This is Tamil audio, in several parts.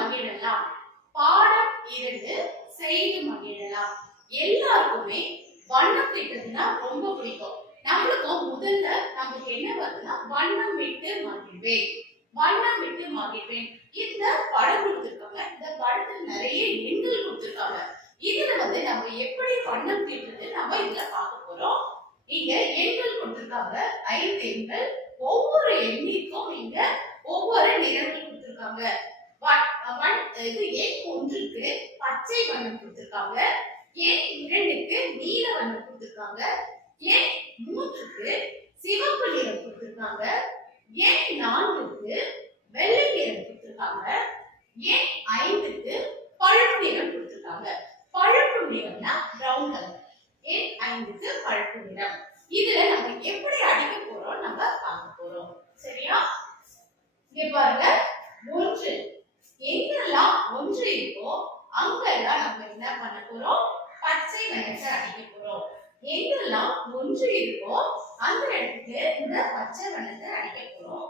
மகிழலாம். பாடம் 2 செய்து மகிழலாம். எல்லாருக்குமே வண்ணம் தீட்டுறதுன்னா ரொம்ப பிடிக்கும். நம்மளுக்கும் முதல்ல நமக்கு என்ன வருதுன்னா வண்ணம் விட்டு மகிழ்வேன், வண்ணம் விட்டு மகிழ்வேன். இந்த படம் கொடுத்திருக்காங்க. இந்த படத்துல நிறைய எண்கள் கொடுத்திருக்காங்க. இதுல நம்ம எப்படி வண்ணம் தீட்டுறது நம்ம இதுல பார்க்க போறோம். இங்க எண்கள் கொடுத்திருக்காங்க. 5 எண்கள். ஒவ்வொரு எண்ணிற்கும் இங்க ஒவ்வொரு நிறங்கள் கொடுத்திருக்காங்க. இது எண் 1க்கு பச்சை வண்ணம் கொடுத்திருக்காங்க. எண் 2க்கு நீல வண்ணம் கொடுத்திருக்காங்க. எண் 3க்கு சிவப்பு நிறம் கொடுத்திருக்காங்க. எண் 4க்கு வெள்ளை நிறம் கொடுத்திருக்காங்க. எண் 5க்கு பழுப்பு நிறம் கொடுத்திருக்காங்க. பழுப்பு நிறம்னா பிரவுன் கலர். எண் 5க்கு பழுப்பு நிறம். இதுல நம்ம எப்படி அடிக்க போறோம் நம்ம பார்க்க போறோம். சரியா? இங்க பாருங்க 1 எங்கெல்லாம் 1 இருக்கோ அங்கெல்லாம் நம்ம என்ன பண்ண போறோம்? பச்சை வண்ணத்தை அடிக்க போறோம். எங்கெல்லாம் 1 இருக்கோ அந்த இடத்துக்கு இந்த பச்சை வண்ணத்தை அடிக்க போறோம்.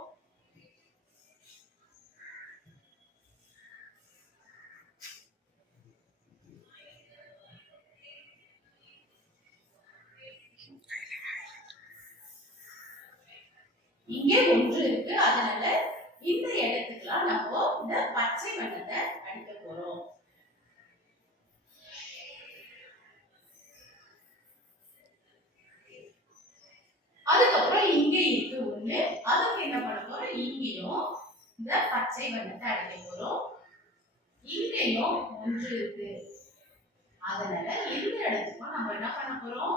இங்கே 1 இருக்கு. அதனால இந்த இடத்துக்குலாம் நம்ம இந்த பச்சை வண்ணத்தை அடிக்க போறோம். அதுக்கப்புறம் இங்க இருக்கு 1. அதுக்கு என்ன பண்ண போறோம்? இங்கேயும் இந்த பச்சை வண்ணத்தை அடிக்க போறோம். இங்கேயும் 1 இருக்கு. அதனால இந்த இடத்துக்கும் நம்ம என்ன பண்ண போறோம்?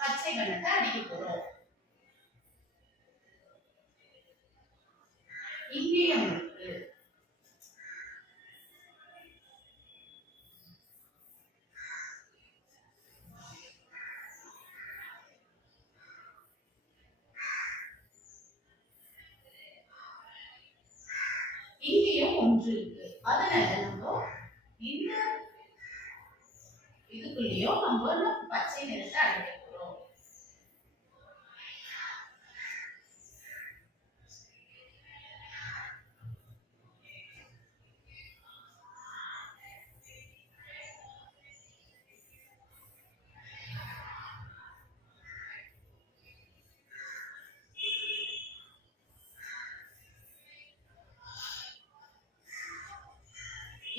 பச்சை வண்ணத்தை அடிக்க போறோம். இங்கேயும் இருக்கு. இங்கேயும் 1 இருக்கு. அதனால நம்ம இந்த இதுக்குள்ளேயும் நம்ம பச்சை நிறத்தை அடிக்க போறோம்.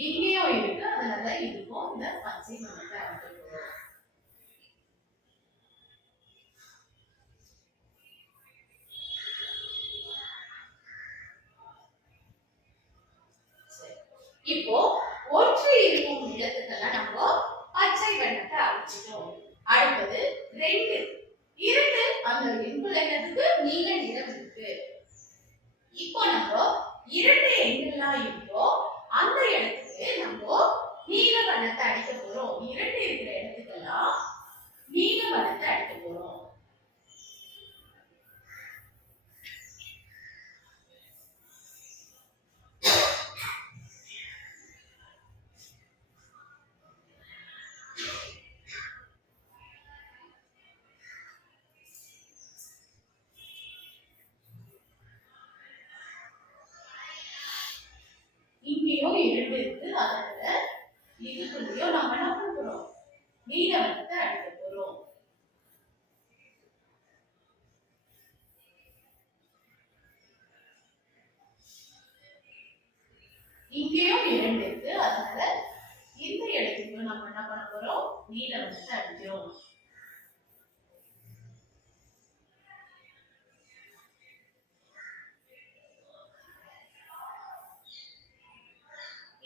இங்கேயும் இருக்கு. அதனால இதுக்கும் இந்த பச்சை வண்ணத்தை அடிக்க போறோம். இப்போ 1 இருக்கும் இடத்துக்கெல்லாம் நம்ம பச்சை வண்ணத்தை அடிச்சிட்டோம். அடுத்தது 2 அந்த எண்கள் என்னதுக்கு நீல நிறம் இருக்கு. இப்போ நம்ம 2 எண்கள்லாம் இருக்கோ அந்த இடத்துக்கு நம்ம நீல வண்ணத்தை அடிக்க போறோம். 2 இருக்கிற இடத்துக்கெல்லாம் நீல வண்ணத்தை அடிக்க போறோம். இங்கேயும் 2 இருக்கு. அதனால இதுக்குள்ளேயும் நம்ம என்ன பண்ண போறோம்? நீல வண்ணத்தை அடிக்க போறோம். இங்கேயும் 2 இருக்கு. அதனால இந்த இடத்துக்கு நம்ம என்ன பண்ண போறோம்? நீல வண்ணத்தை அடிக்கிறோம்.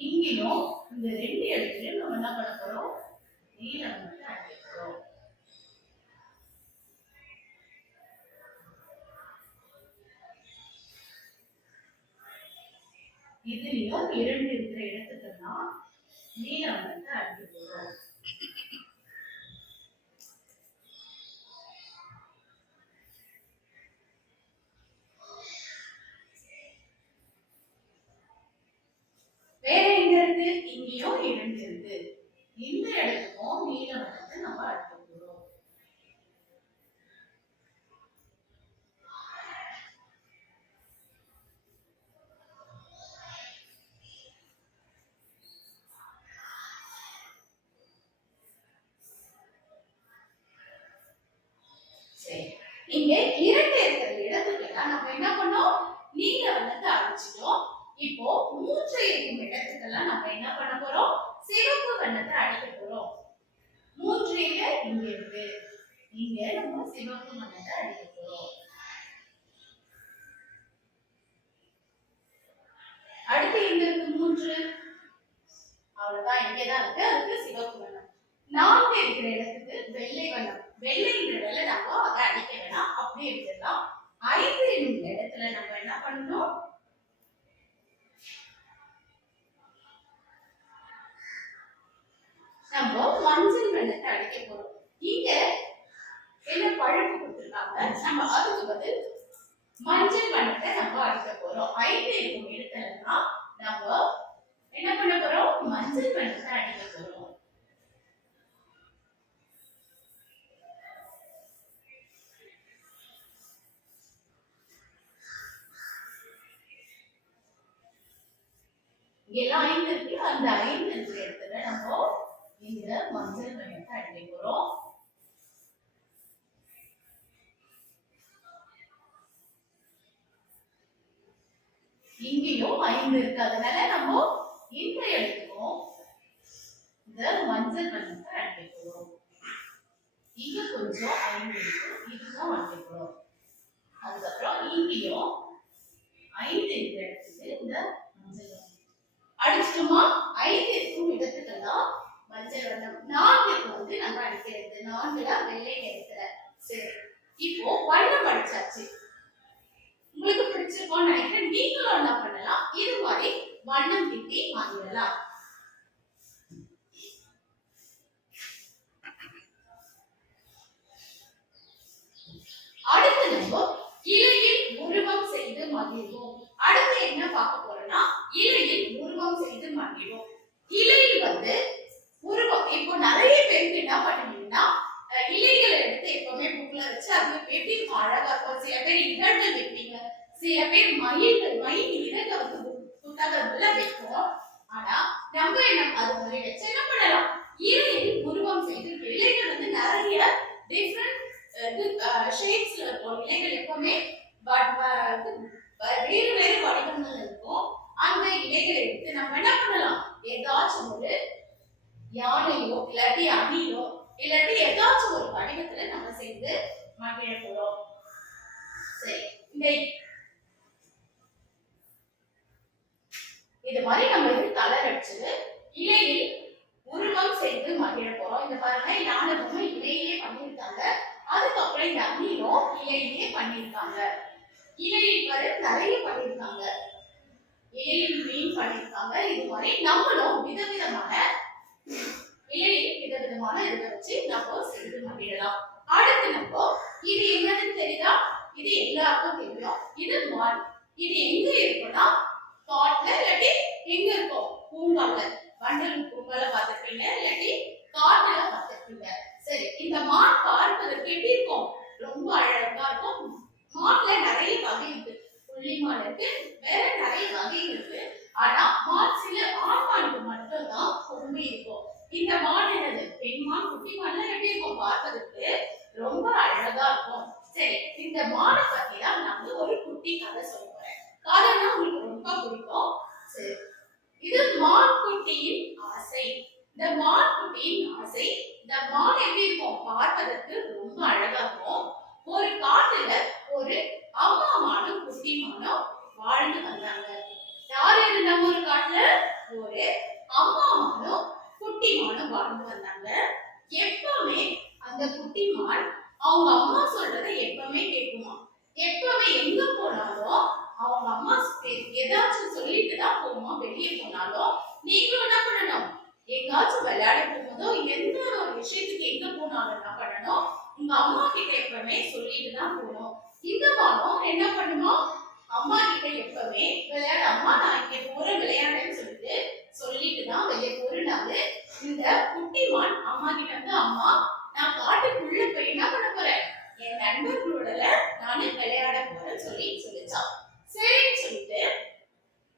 இங்கேயும் இந்த 2 இடத்துலயும் நம்ம என்ன பண்ண போறோம்? நீல வண்ணத்தை அடிக்க போறோம். இதுலயும் 2 இருக்கிற இடத்துக்கெல்லாம் நீல வண்ணத்தை அடிக்க போறோம். வேற எங்க இருக்கு? இங்கேயும் 2 இருக்கு. இந்த இடத்துக்கும் நீல வண்ணத்தை நம்ம அடிக்க போறோம். இங்க இரட்டை இருக்கிற இடத்துக்கெல்லாம் நம்ம என்ன பண்ணோம், நீல வண்ணத்தை அடிச்சிட்டோம். இப்போ மூன்றை இருக்கும் இடத்துக்கெல்லாம் நம்ம என்ன பண்ண போறோம், சிவப்பு வண்ணத்தை அடிக்க போறோம். மூன்றையில இங்க இருக்கு, இங்க நம்ம சிவப்பு வண்ணத்தை அடிக்க போறோம். அடுத்து எங்க இருக்கு மூன்று, அவ்வளவுதான், இங்கதான் இருக்கு, அதுக்கு சிவப்பு வண்ணம். நான்கு இருக்கிற இடத்துக்கு வெள்ளை வண்ணம், வெள்ளைன்றதால நம்ம அதை அடிக்க வேணாம், அப்படியே விடலாம். ஐந்து என்னும் இடத்துல நம்ம என்ன பண்ணணும், நம்ம மஞ்சள் வண்ணத்தை அடிக்க போறோம். இங்க என்ன பழுப்பு கொடுத்திருக்காங்க, நம்ம அதுக்கு பதில் மஞ்சள் வண்ணத்தை நம்ம அடிக்க போறோம். ஐந்து இருக்கும் இடத்துல நம்ம என்ன பண்ண போறோம், மஞ்சள் வண்ணத்தை அடிக்க போறோம். எல்லாம் ஐந்து இருக்கு, அந்த ஐந்து இருக்கிற இடத்துல நம்ம இந்த மஞ்சள் வண்ணத்தை அடிக்க போறோம். இங்கேயும் ஐந்து இருக்கு, அதனால நம்ம இந்த இடத்துக்கும் இந்த மஞ்சள் வண்ணத்தை அடிக்க போறோம். இங்க கொஞ்சம் ஐந்து இருக்கு, இதுதான் அடிக்க போறோம். அதுக்கப்புறம் இங்கேயும் ஐந்து இருக்கிற இடத்துக்கு இந்த மஞ்சள் வண்ணம் அடிச்சிட்டோமா. ஐந்து இருக்கும் இடத்துக்கெல்லாம் மஞ்சள் வண்ணம். நான்குக்கு வந்து நம்ம அடிக்கிறது, நான்குல வெள்ளை நிறத்துல. சரி, இப்போ வண்ணம் அடிச்சாச்சு. உங்களுக்கு பிடிச்சிருக்கோம்னு நினைக்கிறேன். நீங்களும் என்ன பண்ணலாம், இது மாதிரி வண்ணம் தீட்டி வாங்கிடலாம். அடுத்து நம்ம இலையில் உருவம் செய்து மகிழ்வோம். அடுத்து என்ன பார்க்க போறோம்னா, இலையில் உருவம் செய்து மகிழ்வோம். இலையில் வந்து உருவம், இப்போ நிறைய பேருக்கு என்ன பண்ணுவீங்கன்னா, இலைகளை எடுத்து எப்பவுமே புக்ல வச்சு அது எப்படி அழகா இருக்கும். சில பேர் இதழ்கள் வைப்பீங்க, சில பேர் மயில் இறக வந்து புத்தகத்துல வைப்போம். ஆனா நம்ம என்ன அது மாதிரி வச்சு என்ன பண்ணலாம், இலையில் உருவம் செய்து. இலைகள் வந்து நிறைய டிஃப்ரெண்ட் ஷேப்ஸ்ல இருக்கும். இலைகள் எப்பவுமே வேறு வேறு வடிவங்கள் இருக்கும். அந்த இலைகளை எடுத்து நம்ம என்ன பண்ணலாம், ஏதாச்சும் ஒரு யானையோ இல்லாட்டி அணிலோ இல்லாட்டி ஏதாச்சும் ஒரு வடிவத்துல நம்ம செய்து மகிழ போறோம். சரி, இது மாதிரி நம்ம இது கலர் அடிச்சு இலையில் உருவம் செய்து மகிழ போறோம். இந்த பாருங்க, யானை பொம்மை இலையிலே பண்ணிருக்காங்க. அதுக்கப்புறம் இந்த அணிலும் இலையிலே பண்ணிருக்காங்க. இலையில் பாரு நிறைய பண்ணிருக்காங்க, இலையில் மீன் பண்ணிருக்காங்க. இது மாதிரி நம்மளும் விதவிதமான இலையில் விதவிதமான இதை வச்சு நம்ம செய்து மகிழலாம். அடுத்து நம்ம இது என்னன்னு தெரியுதா, இது எல்லாருக்கும் தெரியும். இது மான். இது எங்க இருக்குன்னா காட்டுல இல்லாட்டி எங்க இருக்கும், பூங்கால, வண்டல் பூங்கால பார்த்திருப்பீங்க, இல்லாட்டி காட்டுல பார்த்திருப்பீங்க. சரி, இந்த மான் பார்ப்பதற்கு எப்படி இருக்கும், ரொம்ப அழகா இருக்கும். மான்ல நிறைய வகை இருக்கு, புள்ளிமான் இருக்கு, வேற நிறைய வகை இருக்கு. ஆனா மான் சில ஆண் மானுக்கு மட்டும் தான் கொம்பு இருக்கும். இந்த மான் என்னது, பெண் மான், குட்டி மான்ல எப்படி இருக்கும், பார்ப்பதற்கு ரொம்ப அழகா இருக்கும். சரி, இந்த மானை பத்தி தான் நான் ஒரு குட்டி கதை சொல்ல போறேன். கதைனா உங்களுக்கு ரொம்ப பிடிக்கும். சரி, இது மான் குட்டியின் ஆசை. இந்த மான் குட்டியின் ஆசை. இந்த மான் எப்படி இருக்கும், பார்ப்பதற்கு ரொம்ப அழகா இருக்கும். ஒரு காட்டுல ஒரு அம்மா மானும் குட்டி மானும் வாழ்ந்து வந்தாங்க. யார் இருந்தாங்க ஒரு காட்டுல, ஒரு அம்மா மானும் குட்டி மானும் வாழ்ந்து வந்தாங்க. எப்பவுமே அந்த குட்டி மான் அவங்க அம்மா சொல்றதை எப்பவுமே கேட்குமா. எப்பவுமே எங்க போனாலும் அவங்க அம்மா ஏதாச்சும் சொல்லிட்டு தான் போகுமா. வெளியே போனாலும் நீங்களும் என்ன பண்ணணும், எங்காச்சும் விளையாட போகும்போதோ எந்த ஒரு விஷயத்துக்கு எங்க போனாலும் என்ன பண்ணணும், உங்க அம்மா கிட்ட எப்பவுமே சொல்லிட்டு தான் போகணும். இந்த மானம் என்ன பண்ணுமா, அம்மா கிட்ட எப்பவுமே விளையாட, அம்மா நான் இங்க போறேன் விளையாடுன்னு சொல்லிட்டு தான் வெளியே போறனால இந்த குட்டி மான் அம்மா கிட்ட வந்து, அம்மா நான் காட்டுக்குள்ள போய் என்ன பண்ண போறேன், என் நண்பர்களோட நானு விளையாட போறேன்னு சொல்லிச்சான். சரின்னு சொல்லிட்டு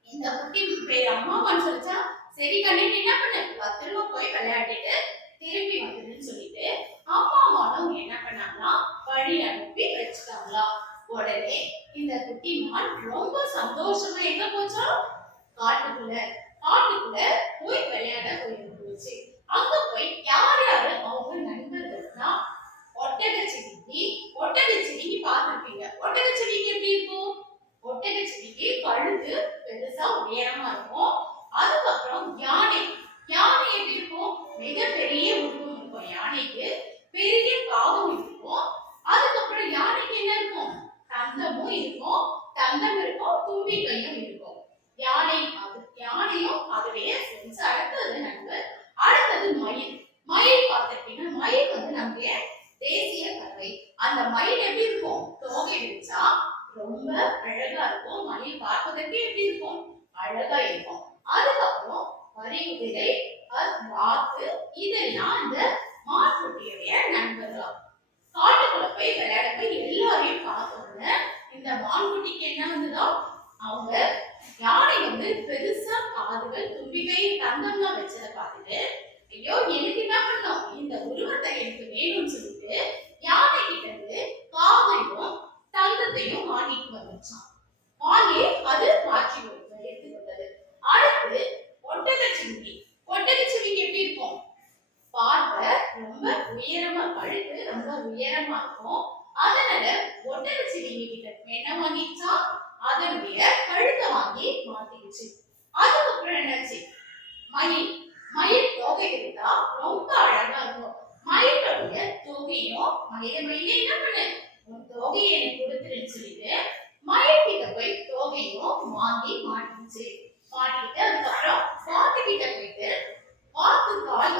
இந்த குட்டி பேர் அம்மாவான்னு சொல்லிச்சா. சரி கண்ணு என்ன பண்ண, பத்திரமா போய் விளையாடிட்டு திரும்பி வந்துடுன்னு சொல்லிட்டு அம்மா மானும் என்ன பண்ணாங்களா வழி அனுப்பி வச்சுட்டாங்களாம். உடனே இந்த குட்டி மான் ரொம்ப சந்தோஷமா எங்க போச்சா காட்டுக்குள்ள காட்டுக்குள்ள போய் விளையாட போயிருந்துச்சு. அங்க போய் யார் யாரு அவங்க நண்பர்கள்னா ஒட்டகச்சிவிங்கி ஒட்டகச்சிவிங்கி பார்த்திருப்பீங்க. ஒட்டகச்சிவிங்கி எப்படி இருக்கும்? ஒட்டகச்சிவிங்கி கழுத்து பெருசா உயரமா இருக்கும். அதுக்கப்புறம் யானை யானை எப்படி இருக்கும்? மிகப்பெரிய உருவம் இருக்கும். யானைக்கு பெரிய காதும் இருக்கும். அதுக்கப்புறம் யானைக்கு என்ன இருக்கும்? தந்தமும் இருக்கும். தந்தம் இருக்கும், தும்பிக்கையும் இருக்கும். யானையும் அதோடைய ஃப்ரெண்ட்ஸ். அடுத்தது நண்பர். அடுத்தது மயில். மயில் பார்த்திருப்பீங்க. மயில் நம்முடைய தேசிய பறவை. அந்த மயில் எப்படி இருக்கும்? தோகை விரிச்சா ரொம்ப அழகா இருக்கும். மயில் பார்ப்பதற்கு எப்படி இருக்கும்? அழகா இருக்கும். அதுக்கப்புறம் வரிகுதிரை, வாத்து, இதெல்லாம் இந்த மான்குட்டியுடைய நண்பர்களாம். காட்டுக்குள்ள போய் விளையாட போய் எல்லாரையும் பார்த்தோன்னு இந்த மான்குட்டிக்கு என்ன வந்ததோ அவங்க யானை பெருசா காதுகள், தும்பிக்கை, தந்தம்லாம் வச்சதை பார்த்துட்டு ஐயோ எனக்கு என்ன பண்ணோம் இந்த உருவத்தை எனக்கு வேணும்னு சொல்லிட்டு யானை கிட்ட இருந்து காதையும் தந்தத்தையும் வாங்கிட்டு வந்துச்சான். வாங்கி அது மாற்றி எடுத்துக்கொண்டது. அடுத்து ஒட்டகச்சிவிங்கி. ஒட்டகச்சிவிங்கி எப்படி இருக்கும்? பார்வை ரொம்ப உயரமா, கழுத்து ரொம்ப உயரமா இருக்கும். அதனால ஒட்டகச்சிவிங்கி கிட்ட என்ன வாங்கிச்சா அதனுடைய கழுத்தை வாங்கி மாத்திடுச்சு. அதுக்கப்புறம் என்னாச்சு? மயில். மயில் தோகை இருந்தா ரொம்ப அழகா இருக்கும். மயிலுடைய தோகையும் மயிலே என்ன பண்ணு உன் தோகையை எனக்கு கொடுத்துருன்னு சொல்லிட்டு மயில் கிட்ட போய் தோகையும் வாங்கி மாட்டிச்சு. மாட்டிட்டு அதுக்கப்புறம் வாத்து கிட்ட போயிட்டு வாத்து கால்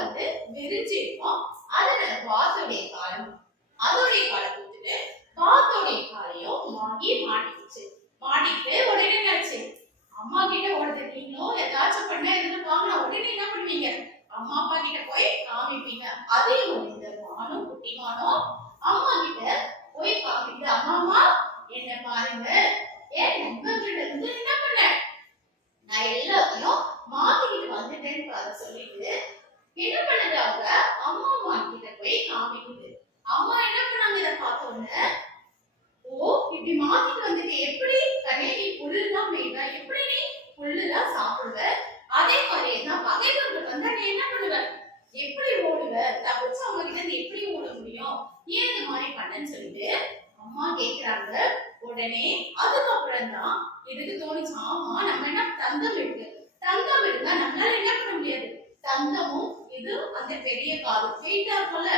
விரிச்சு இருக்கும். அதனால வாத்துடைய காலம் அதோடைய காலை கொடுத்துட்டு வாத்தோடைய காலையும் வாங்கி மாட்டிடுச்சு. மாட்டிட்டு உடனே என்னாச்சு? அம்மா கிட்ட ஓடுது. நீங்களும் ஏதாச்சும் பண்ண எதுவும் வாங்கினா உடனே என்ன பண்ணுவீங்க? அம்மா அப்பா கிட்ட போய் காமிப்பீங்க. அதே ஒரு இந்த மானும் குட்டி மானும் அம்மா கிட்ட போய் காமிக்குது. அம்மா என்ன பாருங்க, என் நண்பர்கிட்ட இருந்து என்ன பண்ண நான் எல்லாத்தையும் மாத்திக்கிட்டு வந்துட்டேன்னு அதை சொல்லிட்டு என்ன பண்ணுது? அவங்க அம்மா அம்மா கிட்ட போய் காமிக்குது. அம்மா என்ன பண்ணாங்க? இதை பார்த்தோன்னு ஓ இப்படி மாத்திட்டு வந்துட்டு எப்படி கண்ணே நீ புல்லுதான் மேய்வ, எப்படி நீ புல்லுதான் சாப்பிடுவ, அதே மாதிரி என்ன பகைவர்கள் வந்தா நீ என்ன பண்ணுவ, எப்படி ஓடுவ, தப்பிச்சு அவங்க கிட்ட இருந்து எப்படி ஓட முடியும், ஏன் இந்த மாதிரி பண்ணன்னு சொல்லிட்டு அம்மா கேக்குறாங்க. உடனே அதுக்கப்புறம் தான் எனக்கு தோணுச்சு, ஆமா நம்ம என்ன தந்தம் இருக்கு, தந்தம் இருந்தா நம்மளால என்ன பண்ண முடியாது, தந்தமும் இது அந்த பெரிய காது வெயிட்டா இருக்கும்ல,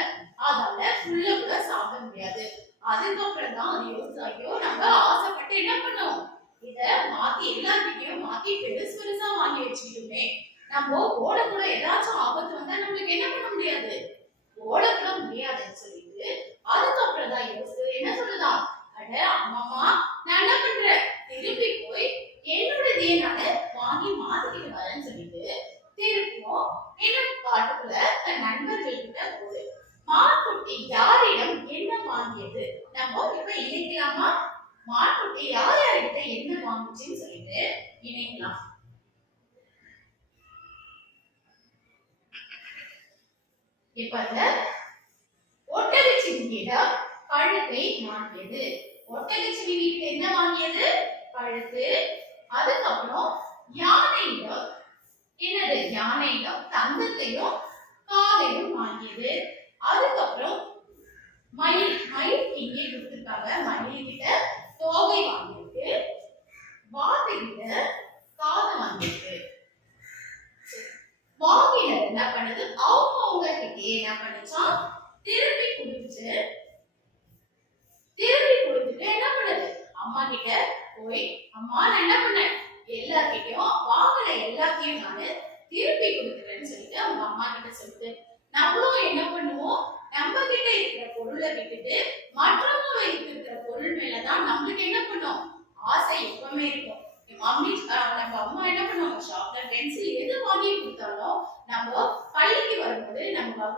அதால புல்ல கூட சாப்பிட முடியாது. அதுக்கப்புறம் தான் அது யோசிச்சோ நம்ம ஆசைப்பட்டு என்ன பண்ணோம், இத மாத்தி எல்லார்கிட்டயும் மாத்தி பெருசு பெருசா வாங்கி வச்சுக்கிட்டோமே, நம்ம ஓட கூட ஏதாச்சும் ஆபத்து வந்தா நம்மளுக்கு என்ன பண்ண முடியாது, ஓட கூட முடியாதுன்னு சொல்லிட்டு அதுக்கப்புறம் தான் யோசிச்சு என்ன சொல்லுதான், அட அம்மாமா நான் என்ன பண்றேன், திருப்பி போய் என்னோடதையே நானு வாங்கி மாத்திக்கிட்டு வரேன்னு சொல்லிட்டு திருப்பியும் என்ன காட்டுக்குள்ள தன் நண்பர்கள் கிட்ட போகுது. மான்குட்டி யாரிடம் என்ன வாங்கியது, நம்ம இப்ப இணைக்கலாமா? மான்குட்டி யார் யார்கிட்ட என்ன வாங்குச்சுன்னு சொல்லிட்டு இணைக்கலாம். இப்ப அந்த ஒட்டகச்சிவிங்கியிடம் கழுத்தை வாங்கியது. ஒட்டகச்சிவிங்கிட்ட என்ன வாங்கியது? கழுத்து. அதுக்கப்புறம் யானையிடம் என்னது, யானையிடம் தந்தத்தையும் காதையும் வாங்கியது. அதுக்கப்புறம் மயில் இங்கே கொடுத்திருக்காங்க. மயில் கிட்ட தோகை வாங்கியிருக்கு, வாத்து கிட்ட காது வாங்கியிருக்கு. வாங்கினது என்ன பண்ணுது, அவங்க கிட்டே என்ன பண்ணுச்சா திருப்பி கொடுத்துட்டு என்ன பண்ணுது, அம்மா கிட்ட போய் அம்மா நான் என்ன பண்ணேன், எல்லார்கிட்டயும் வாங்கின எல்லாத்தையும் நானு திருப்பி கொடுத்துறேன்னு சொல்லிட்டு அவங்க அம்மா கிட்ட சொல்லுது. நம்மளும் என்ன பண்ணுவோம், நம்ம கிட்ட இருக்கிற பொருளை விட்டுட்டு மற்றவங்க வைத்திருக்கிற பொருள் மேலதான் நம்மளுக்கு என்ன பண்ணும், ஆசை எப்பவுமே இருக்கும். நம்ம அம்மா என்ன பண்ணுவாங்க, ஷார்ப்னர், பென்சில் எது வாங்கி கொடுத்தாலும் நம்ம பள்ளிக்கு வரும்போது நம்ம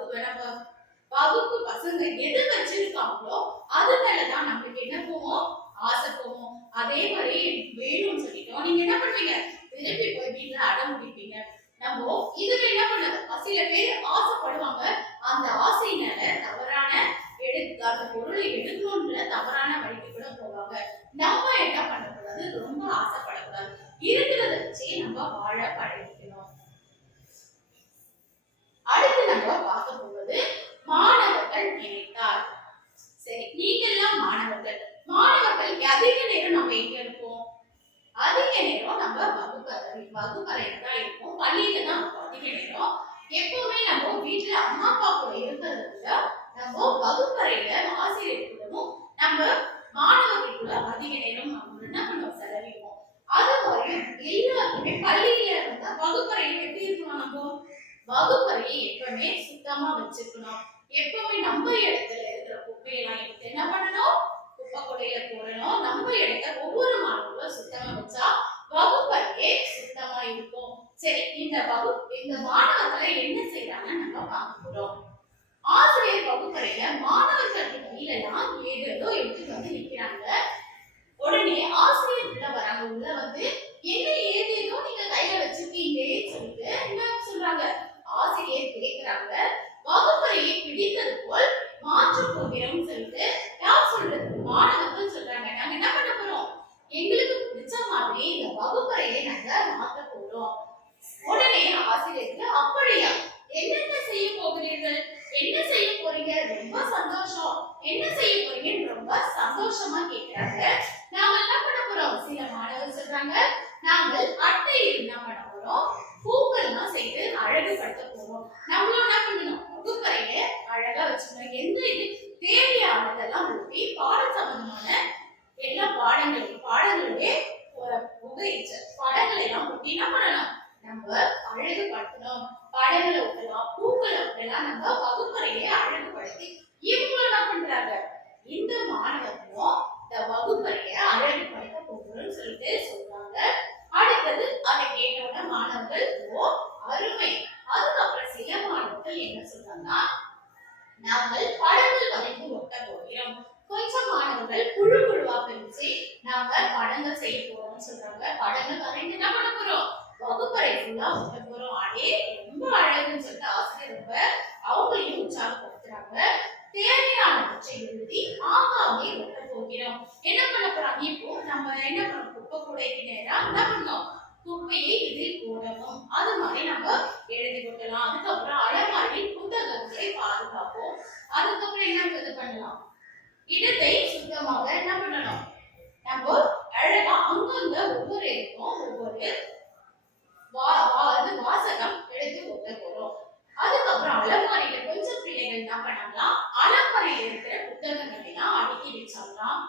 வகுப்பு பசங்க எது வச்சிருக்காங்களோ அது மேலதான் நம்மளுக்கு என்ன போவோம், ஆசை போவோம். அதே மாதிரி வேணும்னு சொல்லிட்டோம் நீங்க என்ன பண்ணுவீங்க, திருப்பி போய் வீட்டுல அடம் முடிப்பீங்க. நம்ம இதுல என்ன பண்ணுது, சில பேர் ஆசைப்படுவாங்க, அந்த ஆசையினால தவறான போடுவாங்க. நம்ம என்ன பண்ணக்கூடாது, ரொம்ப ஆசைப்படக்கூடாது. இருக்கிறத வச்சே நம்ம வாழ பழகிக்கணும். அடுத்து நம்ம பார்க்க போவது மாணவர்கள் நினைத்தால். சரி, நீங்க எல்லாம் மாணவர்கள். மாணவர்கள் அதிக நேரம் நம்ம எங்க இருப்போம்? அதிக நேரம் நம்ம வகுப்பறையில தான் இருப்போம். பள்ளியில தான் இருப்போம் அதிக நேரம். எப்பவுமே நம்ம வீட்டுல அம்மா அப்பா கூட இருக்கிறத விட நம்ம வகுப்பறையில ஆசிரியர் கூடவும் நம்ம மாணவர்கள் கூட அதிக நேரம் நம்ம என்ன பண்ணுவோம், செலவிடுவோம். அது மாதிரி எல்லாருக்குமே பள்ளியில இருந்தா வகுப்பறையில எப்படி இருக்கணும், நம்ம வகுப்பறையை எப்பவுமே சுத்தமா வச்சுக்கணும். எப்பவுமே நம்ம இடத்துல இருக்கிற குப்பையெல்லாம் எடுத்து என்ன பண்ணணும், குப்பை கொடையில போடணும். நம்ம இடத்த ஒவ்வொரு மாணவர்களும் சுத்தமா வச்சா வகுப்பறையே சுத்தமா இருக்கும். சரி, இந்த மாணவர்களை என்ன செய்யறாங்கன்னு நம்ம பார்க்க போறோம். ஆசிரியர் வகுப்பறையில மாணவர்களுக்கு கையில எல்லாம் ஏதோ எடுத்துட்டு வந்து நிக்கிறாங்க. உடனே ஆசிரியர் உள்ள வராங்க. உள்ள வந்து என்ன ஏதேதோ நீங்க கையில வச்சிருக்கீங்களே சொல்லிட்டு என்ன சொல்றாங்க, ஆசிரியர் கேட்கிறாங்க. வகுப்பறையை பிடித்தது போல் மாற்ற போகிறோம் சொல்லிட்டு யார் சொல்றது, மாணவர்கள் சொல்றாங்க. நாங்க என்ன பண்ண போறோம், எங்களுக்கு பிடிச்ச மாதிரி இந்த வகுப்பறையை நாங்க மாற்ற போறோம். உடனே ஆசிரியருக்கு அப்படியா, என்னென்ன செய்ய போகிறீர்கள், என்ன செய்ய போறீங்க, ரொம்ப சந்தோஷம், என்ன செய்ய போறீங்கன்னு ரொம்ப சந்தோஷமா கேட்கிறாங்க. நாம என்ன பண்ண போறோம், சில மாணவர்கள் சொல்றாங்க, நாங்கள் அட்டையில் என்ன பண்ண போறோம், பூக்கள்லாம் செய்து அழகுபடுத்த போறோம். நம்மளும் என்ன பண்ணணும், வகுப்பறையை அழகா வச்சுக்கணும். எந்த இது தேவையானதெல்லாம் ஊட்டி பாட சம்பந்தமான எல்லா பாடங்களுடைய படங்களை எல்லாம் ஊட்டி என்ன பண்ணணும், நம்ம அழகுபடுத்தணும். படங்களை ஊட்டலாம், பூக்களை ஊட்டலாம், நம்ம வகுப்பறையை அழகுபடுத்தி இவங்க என்ன பண்றாங்க, இந்த மாணவர்களும் இந்த வகுப்பறையை அழகுபடுத்த போகிறோம்னு சொல்லிட்டு சொல்றாங்க. அடுத்தது அதை கேட்டோட மாணவர்கள் ஓ அருமை. அதுக்கப்புறம் சில மாணவர்கள் என்ன சொல்றாங்கன்னா, நாங்கள் படங்கள் வரைந்து ஒட்ட போகிறோம். கொஞ்சம் மாணவர்கள் குழுவா பிரிச்சு நாங்க படங்கள் செய்ய போறோம்னு சொல்றாங்க. படங்கள் வரைந்து என்ன பண்ண போறோம், வகுப்பறை ஃபுல்லா ஒட்ட போறோம். அதே ரொம்ப அழகுன்னு சொல்லிட்டு ஆசிரியர் ரொம்ப அவங்களையும் உற்சாகப்படுத்துறாங்க. தேவையானவற்றை எழுதி ஆங்காங்கே ஒட்ட போகிறோம். என்ன பண்ண போறாங்க, இப்போ நம்ம என்ன பண்ணோம், குப்பை கூடைக்கு நேரா என்ன பண்ணோம், குப்பையை இதில் போடணும். அது மாதிரி நம்ம எழுதி கொட்டலாம். அதுக்கப்புறம் அலமாரியில் புத்தகங்களை பாதுகாப்போம். அதுக்கப்புறம் என்ன பண்ணலாம், இடத்தை சுத்தமாக என்ன பண்ணணும், நம்ம அழகா அங்கங்க ஒவ்வொரு இடத்தும் ஒவ்வொரு வாசகம் எடுத்து ஒட்ட போறோம். அதுக்கப்புறம் அலமாரியில கொஞ்சம் பிள்ளைகள் என்ன பண்ணலாம், அலமாரியில் இருக்கிற புத்தகங்களை எல்லாம் அடுக்கி வச்சிடலாம்.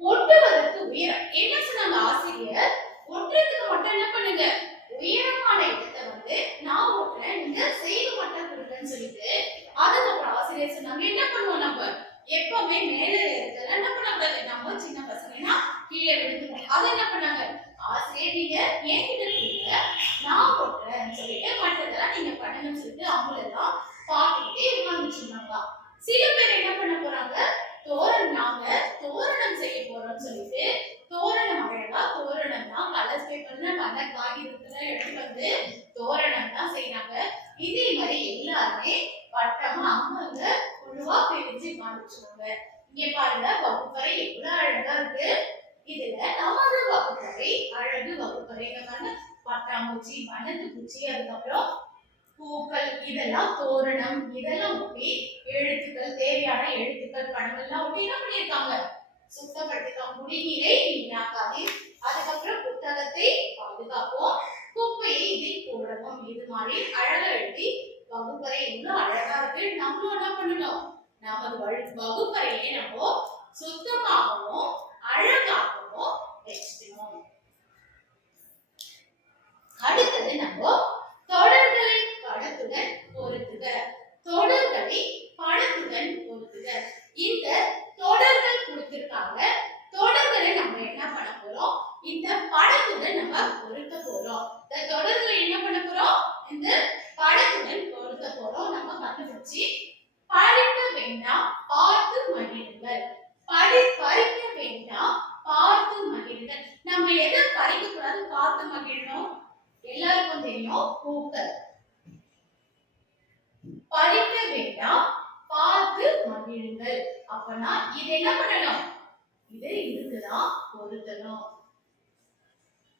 ஒட்டுவதற்கு உயரம் என்ன சொன்னாங்க ஆசிரியர், ஒட்டுறதுக்கு மட்டும் என்ன பண்ணுங்க, உயரமான இடத்தை வந்து நான் ஒட்டுறேன், நீங்க செய்து மட்டும் கொடுங்கன்னு சொல்லிட்டு அதுக்கப்புறம் ஆசிரியர் சொன்னாங்க. என்ன பண்ணுவோம், நம்ம எப்பவுமே மேலே இருக்கிறத என்ன பண்ணக்கூடாது, நம்ம சின்ன பசங்கன்னா கீழே விழுந்துடும். அதை என்ன பண்ணாங்க ஆசிரியர், நீங்க என்கிட்ட கொடுங்க நான் ஒட்டுறேன்னு சொல்லிட்டு மற்றதெல்லாம் நீங்க பண்ணுங்கன்னு சொல்லிட்டு அவங்களெல்லாம் பார்த்துக்கிட்டே உட்காந்துச்சுருந்தாங்க. சில பேர் என்ன பண்ண போறாங்க, தோரணம் செய்ய போறோம்னு சொல்லிட்டு தோரணம் அழகா தோரணம் தான் கலர் பேப்பர்ல கலர் காகிதத்துல எடுத்து வந்து தோரணம் தான் செய்யறாங்க. இதே மாதிரி எல்லாருமே வட்டமா அங்கங்க குழுவா பிரிஞ்சு காமிச்சுவாங்க. இங்க பாருங்க வகுப்பறை எவ்வளவு அழகா இருக்கு. இதுல நமது வகுப்பறை அழகு வகுப்பறை. பாருங்க பட்டாம்பூச்சி, வண்ணத்து பூச்சி, அதுக்கப்புறம் பூக்கள், இதெல்லாம் தோரணம், இதெல்லாம் ஒட்டி எழுத்துக்கள், தேவையான எழுத்துக்கள், படங்கள்லாம் ஒட்டி என்ன பண்ணிருக்காங்க, சுத்தப்படுத்திருக்காங்க. குடிநீரை வீணாக்காதீர், அதுக்கப்புறம் புத்தகத்தை பாதுகாப்போம், குப்பையை இதில் போடணும். இது மாதிரி அழகா எழுதி வகுப்பறை எவ்வளவு அழகா இருக்கு. நம்மளும் என்ன பண்ணணும், நமது வகுப்பறையை நம்ம சுத்தமாகவும் அழகாகவும் வச்சுக்கணும். அடுத்தது நம்ம தொடர்களை படத்துடன் பொருத்துக. தொடர்களை படத்துடன் பொருத்துக. இந்த தொடர்கள் கொடுத்திருக்காங்க. தொடர்களை நம்ம என்ன பண்ண போறோம், இந்த படத்துடன் நம்ம பொருத்த போறோம். இந்த தொடர்களை என்ன பண்ண போறோம், இந்த படத்துடன் பொருத்த போறோம். நம்ம கண்டுபிடிச்சு படிக்க வேண்டாம், பார்த்து மகிழுங்கள். பறிக்க வேண்டாம் அப்பனா இது என்ன பண்ணணும், இது இதுக்குதான் பொருத்தணும்.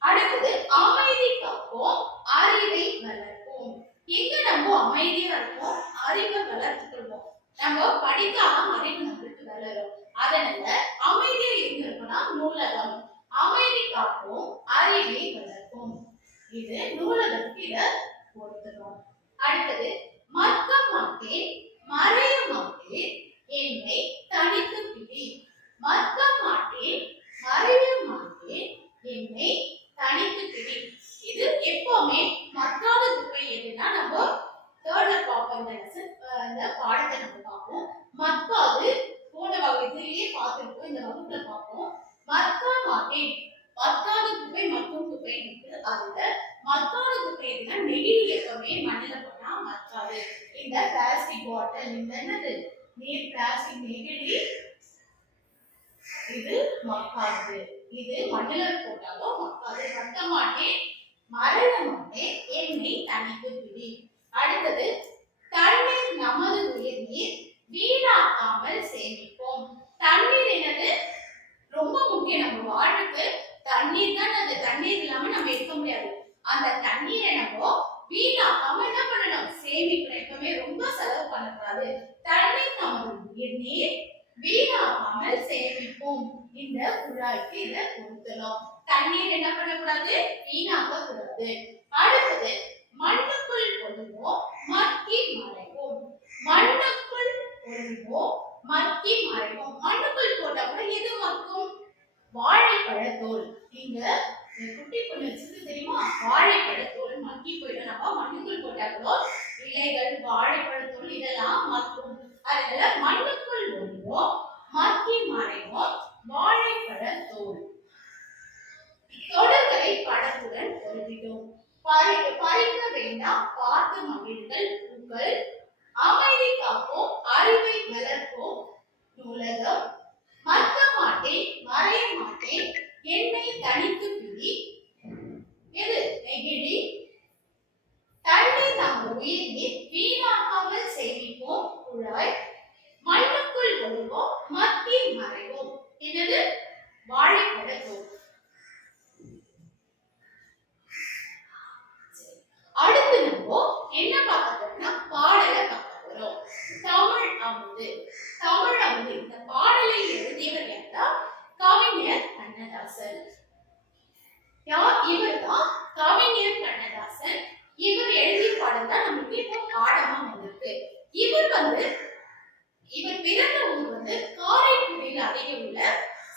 அடுத்தது அமைதி காப்போம் அறிவை வளர்ப்போம். எங்க நம்ம அமைதியா இருப்போம், அறிவை வளர்த்துக்கொள்வோம். நம்ம படித்தாலும் அறிவு நம்மளுக்கு வளரும். அதனால அமைதியா இருந்திருக்கோம்னா நூலகம். அமைதி காப்போம் அறிவை வளர்ப்போம். இது நூலகத்துக்கு இத பொருத்தணும். அடுத்தது மறக்க மாட்டேன் மறைய மாட்டேன் என்னை தனித்து பிடி. மறக்க மாட்டேன் மறைய மாட்டேன் என்னை தனித்து பிடி. இது எப்பவுமே மறக்காத குப்பை எதுனா நம்ம தேர்ட்ல பார்ப்போம். இந்த பாடத்தை நம்ம பார்ப்போம். மறக்காது போன வகுப்பிலேயே பார்த்திருப்போம், இந்த வகுப்புல பார்ப்போம். மறக்க மாட்டேன் மறக்காத குப்பை மக்கும் குப்பை இருக்கு. அதுல மறக்காத குப்பை எதுனா நெகிழி எப்பவுமே மண்ணில் போட்டா மறக்காது. இந்த பிளாஸ்டிக் பாட்டில், இந்த என்னது நீர் பிளாஸ்டிக் நெகிழி, இது மக்காது. இது மண்ணில் போட்டாலும் மக்காது. மறக்க மாட்டேன் மறைய மாட்டேன் என்னை தனித்து பிடி. அடுத்தது தண்ணீர் நமது உயிர் நீர் வீணாக்காமல் சேமிப்போம். தண்ணீர் என்னது ரொம்ப முக்கியம் நம்ம வாழ்வுக்கு. தண்ணீர் தான், அந்த தண்ணீர் இல்லாம நம்ம இருக்க முடியாது. அந்த தண்ணீரை நம்ம வீணாக்காம என்ன பண்ணணும், சேமிக்கணும். எப்பவுமே ரொம்ப செலவு பண்ணக்கூடாது. தண்ணீர் நமது உயிர் நீர் வீணாக்காமல் சேமிப்போம். இந்த குழாய்க்கு இதை பொருத்தணும். தண்ணீர் என்ன பண்ணக்கூடாது, வீணாக்க கூடாது. அடுத்தது மண்ணுக்குள் பொழுவோம் மக்கி மறைவோம். மண்ணுக்குள் பொழுவோம் மக்கி மறைவோம். மண்ணுக்குள் போட்டா கூட எது மக்கும், வாழைப்பழத்தோல். இங்க குட்டி பொண்ணு வச்சுட்டு தெரியுமா, வாழைப்பழத்தோல் மக்கி போயிடும். நம்ம மண்ணுக்குள் போட்டா கூட இலைகள் வாழைப்பழத்தோல் இதெல்லாம் மக்கும். அதனால மண்ணுக்குள் பொழுவோம் மக்கி மறைவோம் வாழைப்பழத்தோல். தொடர்களை படத்துடன் எழுதிடும். பறிக்க வேண்டாம் பார்த்து மகிழ்கள் பூக்கள். அமைதி காப்போம் அறிவை வளர்ப்போம் நூலகம். மறக்க மாட்டேன் மறைய மாட்டேன் என்னை தனித்து பிடி. எது நெகிழி. தண்ணீர் நம்ம உயிர் நீர் வீணாக்காமல் சேமிப்போம் குழாய். மண்ணுக்குள் ஒழுவோம் மக்கி மறைவோம். என்னது, வாழைப்பழத்தோல். அடுத்து நம்ம என்ன பார்க்க போறோம்னா பாடலை பார்க்க போறோம். தமிழ் அமுது. தமிழ் அமுது இந்த பாடலை எழுதியவர் யாரா, கவிஞர் கண்ணதாசன். இவர்தான் கவிஞர் கண்ணதாசன். இவர் எழுதிய பாடல் தான் நமக்கு இப்போ பாடமா வந்திருக்கு. இவர் பிறந்த ஊர் காரைக்குடியில் அருகே உள்ள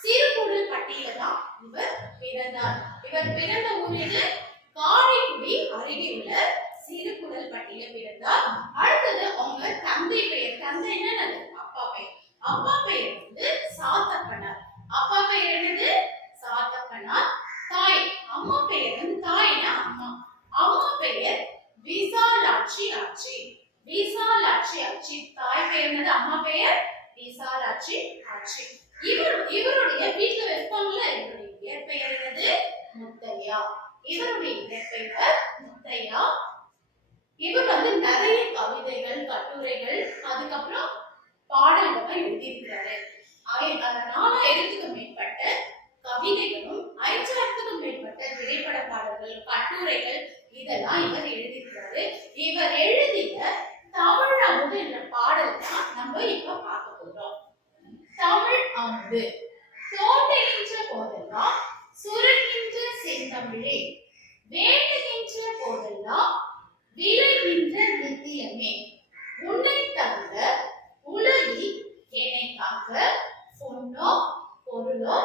சிறுகுடல் பட்டியல தான் இவர் பிறந்தார். இவர் பிறந்த ஊர் எது, காரைக்குடி அருகே உள்ள சிறுகுடல் பட்டியல பிறந்தார். அடுத்தது அவங்க தந்தை பெயர், தந்தை என்னது, அப்பா பெயர். அப்பா பெயர் சாத்தப்பனார். அப்பா பெயர் என்னது, சாத்தப்பனார். தாய், அம்மா பெயர் தாய்னா அம்மா. அம்மா பெயர் விசாலாட்சி ஆச்சி. விசாலாட்சி ஆச்சி. தாய் பெயர் என்னது, அம்மா பெயர் விசாலாட்சி ஆச்சி. இவருடைய வீட்டுல வைப்பாங்கல்ல, இவருடைய இயற்பெயர் என்னது, முத்தையா. இவருடைய இயற்பெயர் முத்தையா. இவர் நிறைய கவிதைகள் கட்டுரைகள் அதுக்கப்புறம் பாடல்கள் எழுதியிருக்கிறாரு. 4000க்கும் மேற்பட்ட கவிதைகளும் 5000க்கும் மேற்பட்ட திரைப்பட பாடல்கள் கட்டுரைகள் இதெல்லாம் இவர் எழுதியிருக்கிறாரு. இவர் எழுதிய தமிழ் அமுது என்ற பாடல் தான் நம்ம இப்ப பார்க்க போறோம். தமிழ் அமுது. தோன்றுகின்ற போதெல்லாம் சுரக்கின்ற செந்தமிழே, வேண்டுகின்ற போதெல்லாம் விளைகின்ற நித்தியமே, உன்னை தவிர உலகில் என்னை காக்க பொன்னோ பொருளோ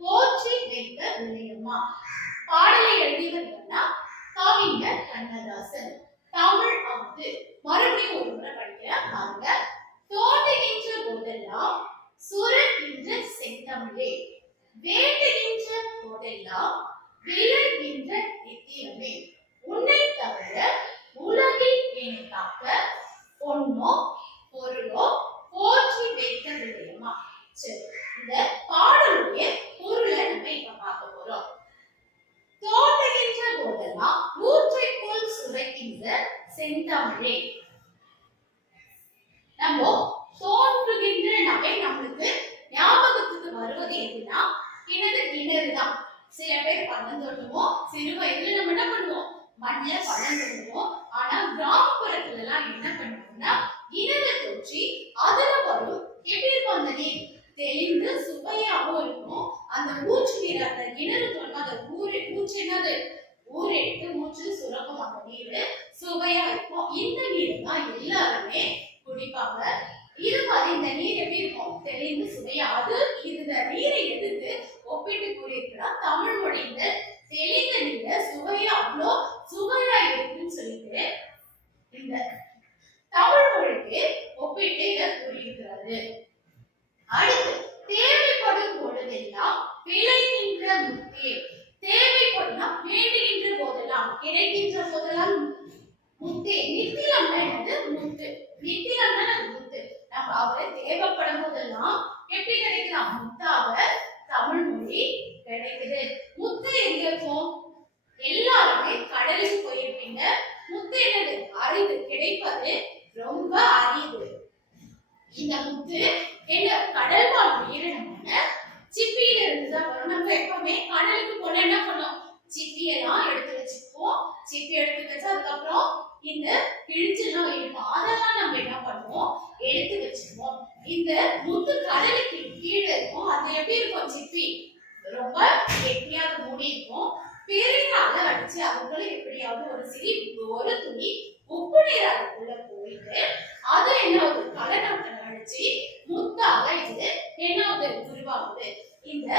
போற்றி வைக்க விளையுமா. பாடலை எழுதியவர் என்ன, கவிஞர் கண்ணதாசன். தமிழ் அமுது மறுபடியும் ஒரு முறை படிக்கிறேன் பாருங்க. தோன்றுகின்ற போதெல்லாம் சுரக்கின்ற செந்தமிழே, வேண்டுகின்ற போதெல்லாம் விளைகின்ற நித்தியமே, உன்னை தவிர உலகில் என்னை காக்க பொன்னோ பொருளோ போற்றி வைக்க விளையுமா. சரி, இந்த பாடலுடைய பொருளை நம்ம இப்ப பார்க்க போறோம். தோன்றுகின்ற போதெல்லாம் ஊற்றை போல் சுரைக்கின்ற செந்தமிழே. நம்ம தோன்றுகின்ற நம்மளுக்கு அப்படின்னா என்னது கிணறு தான். சில பேர் பழம் தோண்டுவோம், சிறு வயதுல நம்ம என்ன பண்ணுவோம், மண்ணில பழம் தோண்டுவோம். ஆனா கிராமப்புறத்துல எல்லாம் என்ன பண்ணுவோம்னா கிணறு தோற்றி அதுல வரும் எப்படி இருக்கும் அந்த நீர், தெளிந்து சுவையாகவும் இருக்கும். அந்த மூச்சு நீர், அந்த கிணறு தோணும் அந்த மூச்சு என்னது, ஊரெட்டு மூச்சு சுரக்கும் அந்த நீர் சுவையா இருக்கும். இந்த நீர் தான் எல்லாருமே குடிப்பாங்க. இது மாதிரி இந்த நீர் எப்படி இருக்கும், தெளிந்து சுவையா. அது இந்த நீரை எதிர்த்து ஒப்பிட்டு கூறியிருக்கிறா தமிழ் மொழியில தெளிந்த நீர சுவையா அவ்வளோ சுவையா இருக்குன்னு சொல்லிட்டு இந்த தமிழ் மொழிக்கு ஒப்பிட்டு இதை கூறியிருக்கிறாரு. அடுத்து தேவைப்படும் பொழுதெல்லாம் விளைகின்ற முத்தே. தேவைப்படும்னா வேண்டுகின்ற போதெல்லாம், கிடைக்கின்ற போதெல்லாம் முத்தே. நித்திலம்னா என்னது, முத்து. நித்திலம்னா முத்து. நம்ம அவரை தேவைப்படும் போதெல்லாம் எப்படி கிடைக்கலாம், முத்தாக தமிழ் மொழி கிடைக்குது. முத்து எங்க இருக்கும், எல்லாருமே கடலுக்கு போயிருப்பீங்க. முத்து என்னது, அரிது, கிடைப்பது ரொம்ப அரிது. இந்த முத்து என்ன, கடல் வாழ் உயிரினமான சிப்பியில இருந்துதான் வரும். நம்ம எப்பவுமே கடலுக்கு போன என்ன பண்ணோம், சிப்பியெல்லாம் எடுத்து வச்சுப்போம். சிப்பி எடுத்து வச்சு அதுக்கப்புறம் இந்த கிழிஞ்செல்லாம் இருக்கும், அதெல்லாம் நம்ம என்ன பண்ணுவோம், எடுத்து வச்சுக்குவோம். இந்த முத்து கடலுக்கு கீழே இருக்கும். அது எப்படி இருக்கும், சிப்பி ரொம்ப கெட்டியாக மூடி இருக்கும். பெரிய அலை அடிச்சு அதுக்குள்ள எப்படியாவது ஒரு துளி உப்பு நீர் அதுக்குள்ள போயிட்டு அது என்ன ஆகுது, கலநாட்டம் அடிச்சு முத்தாக இது என்ன ஆகுது, உருவாகுது. இந்த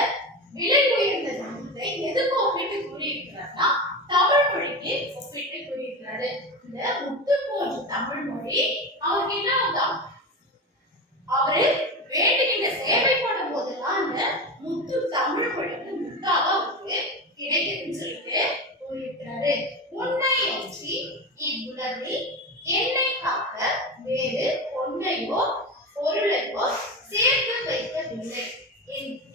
விலை உயர்ந்த முத்தை எதுக்கு ஒப்பிட்டு கூறியிருக்கிறார்னா தமிழ் மொழிக்கு ஒப்பிட்டு கூறியிருக்கிறாரு. இந்த முத்து போன்ற தமிழ் மொழி அவருக்கு என்ன ஆகுதா, அவரு வேண்டுகின்ற சேவைப்படும் போதெல்லாம் அந்த முத்து தமிழ் மொழிக்கு முத்தாக அவருக்கு கிடைக்குதுன்னு சொல்லிட்டு கூறியிருக்கிறாரு. உன்னை அன்றி இவ்வுலகில் என்னை காக்க வேறு பொன்னையோ பொருளையோ சேர்த்து வைக்கவில்லை.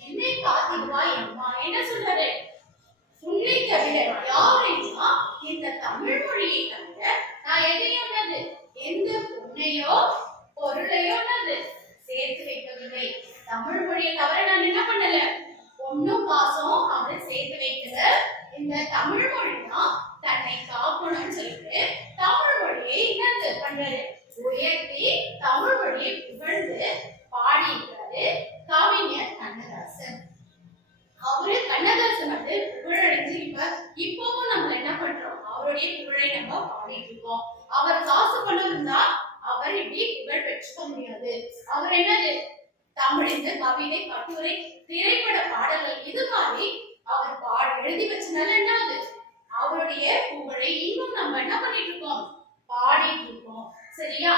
என்னை காத்திடுவாய் அம்மா. என்ன சொல்றாரு, உன்னை தவிர யாரையுமா இந்த தமிழ் மொழியை தவிர நான் எதையும் எந்த பொன்னையோ பொருளையோ சேர்த்து வைக்கவில்லை. தமிழ் மொழியை தவிர நான் என்ன பண்ணல, பொண்ணும் காசும் அவரை சேர்த்து வைக்கல. இந்த தமிழ் மொழி தான் தன்னை காக்கணும்னு சொல்லிட்டு தமிழ் மொழியை என்னது பண்றாரு, உயர்த்தி தமிழ் மொழியை புகழ்ந்து பாடியிருக்கிறாரு கவிஞர் கண்ணதாசன். அவரு கண்ணதாசன் புகழடைஞ்சு இப்பவும் நம்ம என்ன பண்றோம், அவருடைய புகழை நம்ம பாடிட்டு இருக்கோம். அவர் காசு பணம் இருந்தா அவர் இப்படி புகழ் பெற்றுக்க முடியாது. அவர் என்னது, தமிழ் இந்த கவிதை, கட்டுரை, திரைப்பட பாடல்கள் இது மாதிரி அவர் எழுதி வச்சனால என்னது, அவருடைய புகழை இன்னும் நம்ம என்ன பண்ணிட்டு இருக்கோம், பாடிட்டு இருக்கோம். சரியா,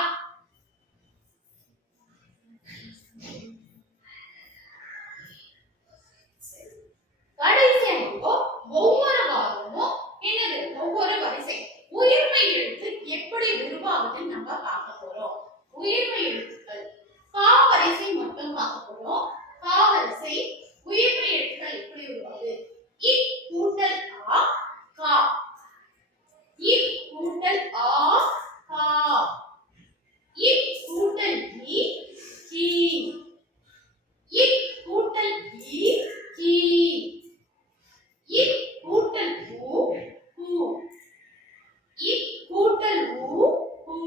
கடைசியா ஒவ்வொரு வாரமும் என்னது, ஒவ்வொரு வரிசை உயிர்மை எழுத்து எப்படி உருவாகுதுன்னு நம்ம பார்க்க போறோம். உயிர்மை எழுத்துக்கள் கா வரிசை மட்டும் பார்க்க போறோம். கா வரிசை உயிர்மை எழுத்துக்கள் எப்படி உருவாகுது, இ கூட்டல் ஆ கா, இ கூட்டல் ஆ கா, இ கூட்டல் இ கி, இ கூட்டல் இ கி, இ கூட்டல் உ கு, இ கூட்டல் உ கு,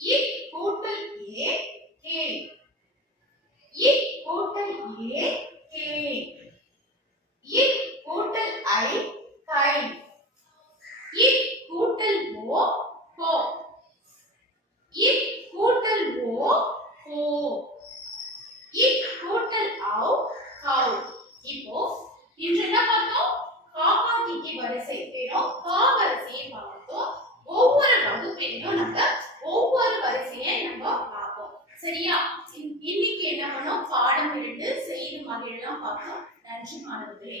இ கூட்டல் ஏ கே, இ கூட்டல் ஏ கே, இ கூட்டல் ஐ கை, இ கூட்டல் ஓ கோ, இ கூட்டல் ஓ கோ, இ கூட்டல் ஔ கௌ. இப்போ இன்று என்ன பார்த்தோம், காப்பாத்திக்கு வரிசை பேரும் கா வரிசையை பார்த்தோம். ஒவ்வொரு வகுப்பிலையும் நம்ம ஒவ்வொரு வரிசையை நம்ம பார்ப்போம். சரியா, இன்னைக்கு என்ன பண்ணோம், பாடம் 2 செய்து மகிழலாம் பார்த்தோம். நன்றி மாணவர்களே.